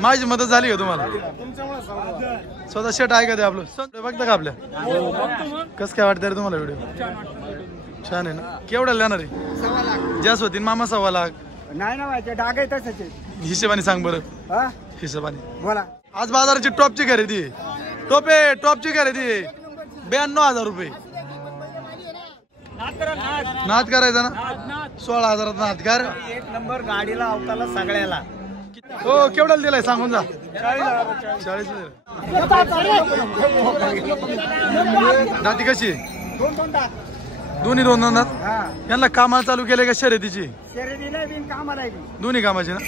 माझी मदत झाली का तुम्हाला? स्वतः शेट आहे का ते आपलं? बघता का आपल्या? कसं काय वाटतं रे तुम्हाला व्हिडिओ? छान आहे ना. केवढ्याला येणार आहे? जास्त होतील मामा 1.25 लाख. नाही ना व्हायचे डाग आहे तसंच. हिशेबाने सांग बरं. हिशेबाने बोला. आज बाजाराची टॉपची खरेदी टॉपची खरेदी 92,000 रुपये. नाद करायचा ना 16,000 नाद कर. 1 नंबर गाडीला अवताला सगळ्याला. हो केवढ्याला दिलाय सांगून जा. 40. दाती कशी? दोन्ही 2 दात. यांना कामाला चालू केले का शर्यतीची? दोन्ही कामाची ना.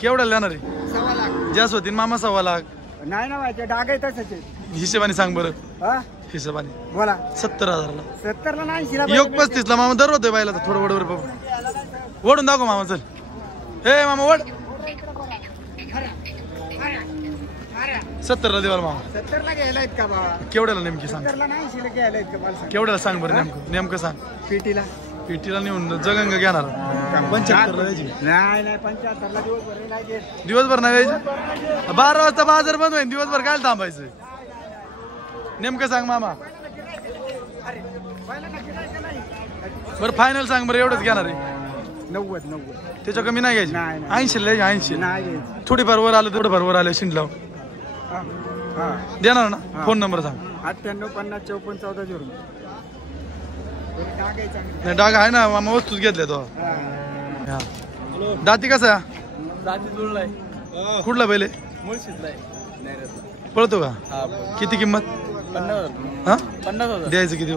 केवढ्याला येणार आहे? 1.25 लाख. जास्त होतील मामा 1.25 लाख. नाही ना व्हायचे डाग आहे तसंच. हिशेबाने सांग बरं. हिशेबाने बोला. 70,000ला. 70 ला नाही. योग 35 ला. मामा दर होतोय बायला थोडं वडवर ओढून दाखव मामा. चल हे मामा वड. 70 ला देवाल मामा. 70 ला घ्यायला का बा? केवढ्याला नेमकी सांग? 70 ला नाही शिले घ्यायला का मला सांग. केवढ्याला सांग बरं नेमकं सांग. पीटीला नेऊन जगंग घेणार 75 ला द्यायची. नाही 75 ला दिवसभर नाही द्यायची. 12 वाजता बाजार बंद होईल. दिवसभर काय थांबायचं? नेमकं सांग मामा. बरं फायनल सांग बरं. एवढंच घेणार आहे. 90. त्याच्या कमी नाही घ्यायची. 80 ला 80. नाही थोडीफार वर आलं थोडंफार वर आलं शिंडलाव देणार ना. फोन नंबर सांग. 98 50 54 14 0. नाही डाग आहे ना मामा. वस्तूच घेतल्या तो. दाती कसा? दाती जुळलाय. कुठला पहिले पळतो का? किती किंमत? 50,000. द्यायचं किती?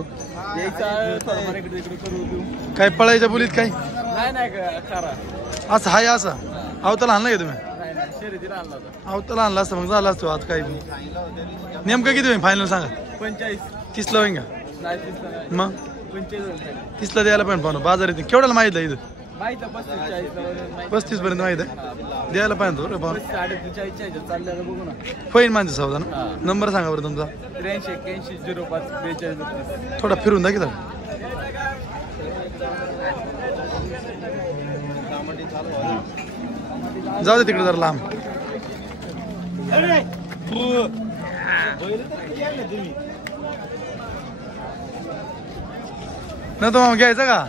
काय पळायच्या बोलीत काही असं हाय असं अवताला आणला का तुम्ही? अवताला आणला असतं मग झाला असतो. आज काही नेमकं किती होईल फायनल सांगा? 45. 30 ला होईल का? मग 30 ला द्यायला पण पाहू. बाजार येते केवढ्याला माहित आहे? इथं 35 पर्यंत माहित आहे. द्यायला पाहिजे फैन माणसं सौदा ना. नंबर सांगा बरं तुमचा. 83 81 05 42. थोडा फिरून दाखव. जाऊ दे तिकडे जरा लांब. न तो घ्यायचा का?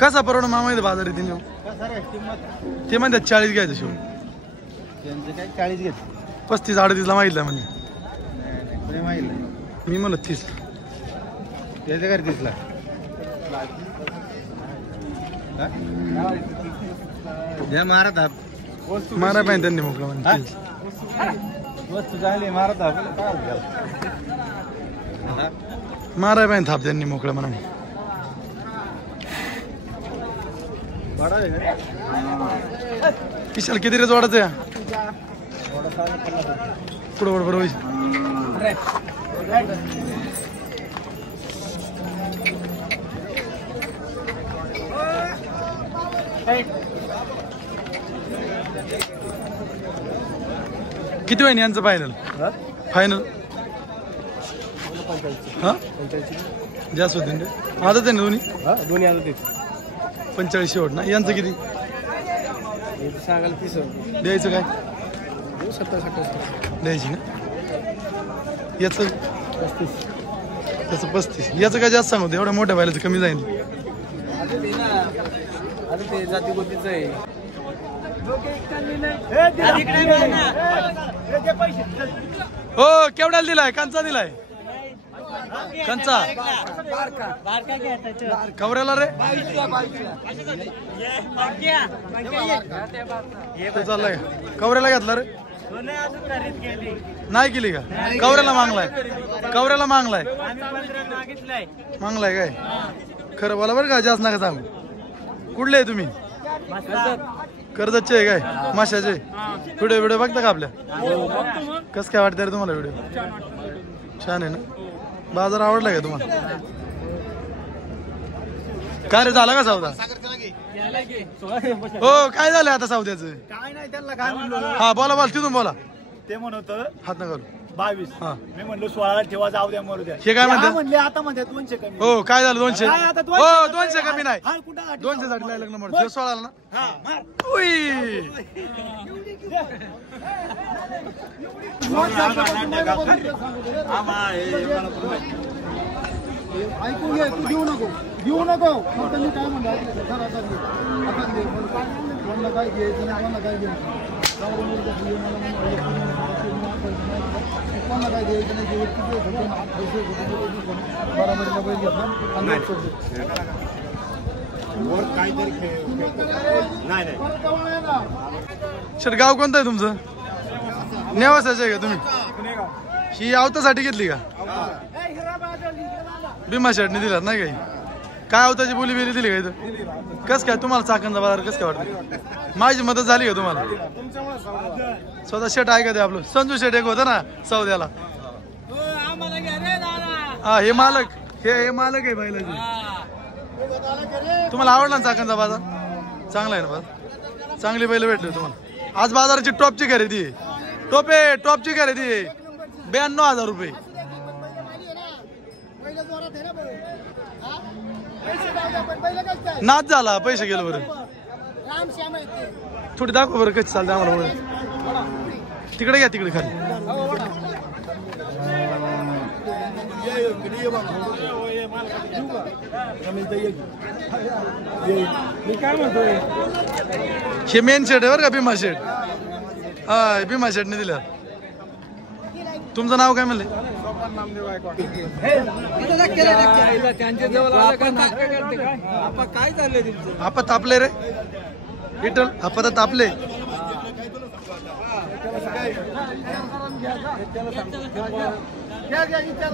कसा परवडा मामा इथे बाजार येते? ते म्हणतात 40 घ्यायचं शिव. 40 घेत. 35 38 ला मागितलं म्हणजे. मी म्हणलं 30 त्याचं काय 30 ला मारत मारा पाहिजे त्यांनी मोकळं म्हणजे. वस्तू झाली मारत माराय पाहिजे थाप त्यांनी मोकळं म्हणून. विशाल किती रेच वाढत आहे? पुढं बरोबर होईल. किती होईल यांचं फायनल? हा जास्त होते ना. आदत आहे ना दोन्ही आलं ते 45 शेवट ना. यांचं किती सांगाल? 30 द्यायचं काय? 70-70 द्यायची ना. याचं 35. याचं काय जास्त सांगतो? एवढ्या मोठ्या व्हायला कमी जाईल. ते जाती गोतीच आहे. हो केवढ्याला दिलाय? कंचा दिलाय. कंचा कवऱ्याला रे चाललाय. कवऱ्याला घेतला रे नाही केली का? कवऱ्याला मागलाय. मागलाय काय? खरं बोला बरं का. जास्त नका सांगू. कुठले आहे तुम्ही? कर्जतचे आहे काय? माशाचे व्हिडिओ बघता का आपल्या? कसं काय वाटतं रे तुम्हाला व्हिडिओ? छान आहे ना. बाजार आवडला का तुम्हाला? काय रे झाला का सौदा? हो काय झालं आता सौद्याचं? काय नाही त्यांना काय म्हणलं. हा बोला तिथून बोला. ते म्हणत हात न करू 22. हा मी म्हणलो 16 ठेवा जाऊ द्या मरू द्या. हे काय म्हणतात? म्हणले आता म्हणतात 200 कमी. हो काय झालं? 200. काय आता हो 200 कमी नाही. हा कुठं 200 साठी लग्न म्हणतो 16 ना. हा मार. उई ऐकून घे, तू घेऊ नको फक्त मी काय म्हणतो कोणाला काय घ्यायचं नाही, कोणाला काय घ्यायचं कोणाला काय द्यायचं नाही, बराबरीला बैल घेतला शेट गाव कोणतं आहे तुमचं? नेवासाचं आहे का तुम्ही? ही आवतासाठी घेतली का? भीमा शेटने दिलात नाही काही? काय आवताची बोली बिली दिली का इथं? कस काय तुम्हाला चाकणचा बाजार कस काय वाटतं? माझी मदत झाली का तुम्हाला? स्वतः शेट आहे का ते आपलं संजू शेट एक होतं ना सौद्याला? हा हे मालक हे मालक आहे बैलाचे. तुम्हाला आवडला ना चाकणचा बाजार? चांगला आहे ना बाजार? चांगली बैल भेटली तुम्हाला. आज बाजाराची टॉपची खरेदी आहे. टॉपची खरेदी आहे. 92,000 रुपये. नाच झाला पैसे गेलो बरं. थोडी दाखव बरं कशी चालते आम्हाला बरं. तिकडे घ्या तिकडे खाली. हे मेन शेट आहे बरं का भीमा शेट. हा भीमा शेटने दिलं. तुमचं नाव काय म्हणले? आपण तापले रे विठ्ठल. आपण तर तापले.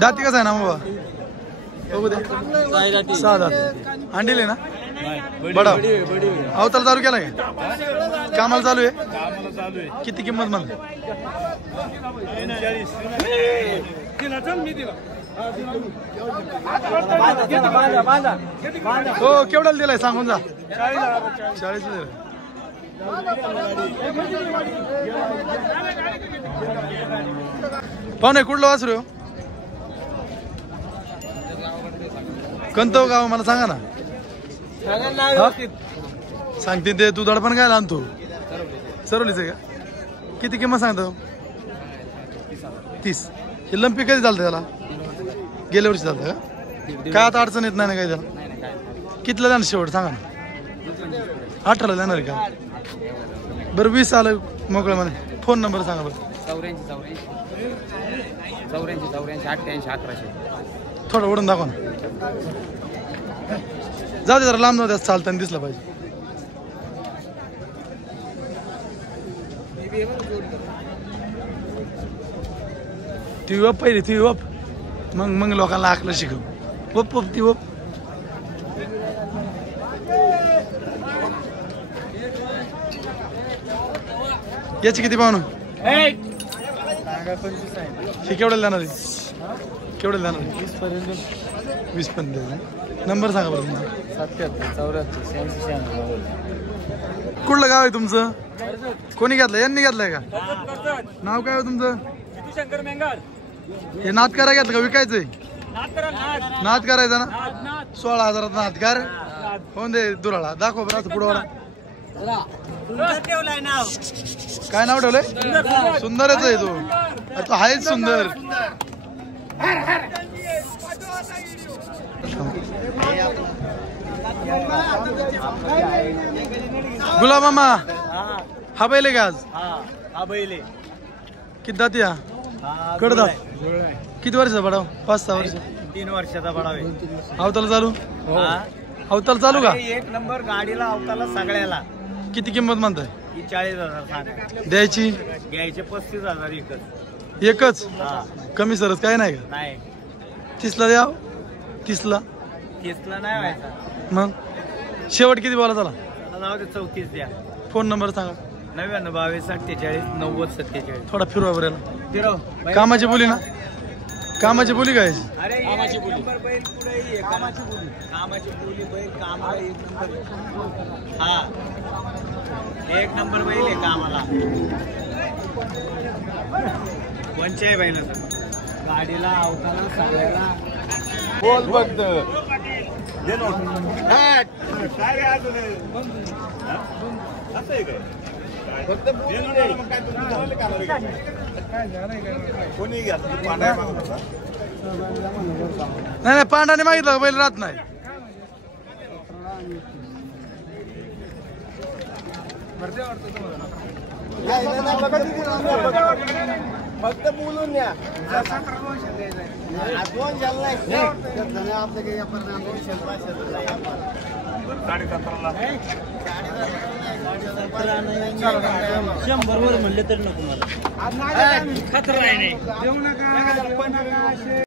दाती कसा आहे ना बाबा? बघू दे. 6 दात. अंडील आहे ना? बडा अवतार चालू केला का? कामाला चालू आहे. किती किंमत म्हणते? हो केवढ्याला दिलाय सांगून जा. 40 दिलाय. पाहुणे कुठलं वासरू? कोणतं गाव मला सांगा ना. सांगते ते तू दडपण काय आणतो? सरवलीच आहे का? किती किंमत सांगतो? 30. हे लंपी कधी चालतं त्याला? गेल्या वर्षी चालतं का? काय आता अडचण येत नाही ना काही त्याला? कितीला जाणार शेवट सांगा ना. 18ला जाणार का? बरं 20 आलं मोकळं मला. फोन नंबर सांगा बरं. 84 88 1100. थोडं ओढून दाखवा ना. जाऊ दे जरा लांब जाऊ द्या. चालताना दिसलं पाहिजे. ती वप पहिली ती वप. मग लोकांना आकलं शिकव. वप ती वप. याची किती पाहुणं? हे केवढ्याला जाणार आहे? केवढ्याला जाणार आहे? 20 पर्यंत. नंबर सांगा बरं तुमचा. 77 84 86 96. कुठलं गाव आहे तुमचं? कोणी घेतलं? यांनी घेतलंय का? नाव काय तुमचं? शंकर मेंगाल. हे नाथकारा घेतलं का? विकायचंय? नाथ करायचा ना? 16,000 नाथकार. होऊन दे दुराळा. दाखव बरं असं पुढं. काय नाव ठेवलंय? सुंदरच आहे तो. तो आहेच सुंदर. गुलाब मामा हा बैल आहे का आज? हा बैल किती दात या? कडदात. किती वर्षाचा बडाव? 5-6 वर्ष. 3 वर्षाचा बडावे. अवताला चालू? अवताला चालू का? 1 नंबर गाडीला अवताला सगळ्याला. किती किंमत म्हणताय? 40,000 द्यायची? घ्यायचे 35,000 एकच. एकच? कमी सरस काय नाही का? नाही 30ला द्या. 30ला 30ला नाही व्हायचा. मग शेवट किती बोला चला? नाव ते 34 द्या. फोन नंबर सांगा. 99 22 48 90 47. थोडा फिरवा बरं. कामाची बोली ना? कामाची बोली काय? अरे कामाची बोली बैल पुढे. कामाची बोली बैल कामाला 1 नंबर. हा 1 नंबर बैल आहे कामाला. वंचे आहे बैल. गाडीला अवताला सगळ्याला. बोल फक्त दे नोट. काय रे अजून? असं आहे काय? फक्त कोणी घ्या पांढरा नाही पांढराने मागितलं का बैल राहत नाही. फक्त बोलून द्या. दोन चाललाय शंभर वर म्हणले तरी नको मला. खतरा आहे नाही.